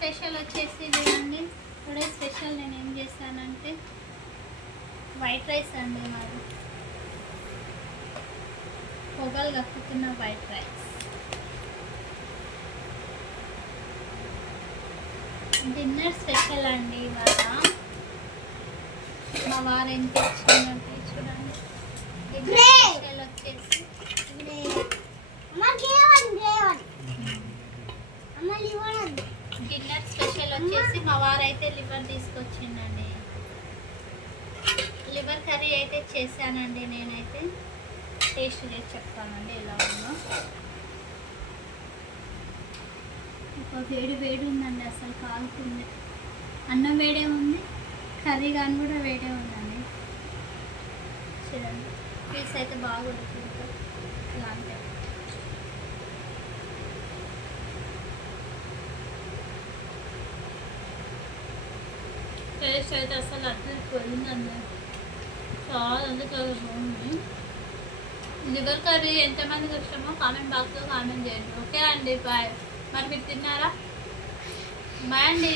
Special వచ్చేసి చూడండి. Today special నేను ఏం చేశానంటే వైట్ రైస్ అండి. మాది పొగలు కక్కుతున్న వైట్ రైస్. డిన్నర్ స్పెషల్ అండి ఇవాళ. మా వారు ఏం తెచ్చిందంటే చూడండి. డిన్నర్ స్పెషల్ వచ్చేసి మా వారు అయితే లివర్ తీసుకొచ్చిండండి. లివర్ కర్రీ అయితే చేశానండి. నేనైతే టేస్ట్ చేసి చెప్తానండి ఎలా ఉందో. ఒక వేడి వేడి ఉందండి, అసలు కాలుతుంది. అన్నం వేడే ఉంది, కర్రీ కానీ కూడా వేడే ఉందండి. చూడండి పీస్ అయితే బాగా ఉడుకుంటుంది. ఇలా అంటే టేస్ట్ అయితే అసలు అట్లిపోయిందండి. చాలా బాగుంది. లివర్ కర్రీ ఎంతమందికి ఇష్టమో కామెంట్ బాక్స్లో కామెంట్ చేయండి. ఓకే అండి, బాయ్. మరి మీరు తిన్నారా? బాయ్ అండి.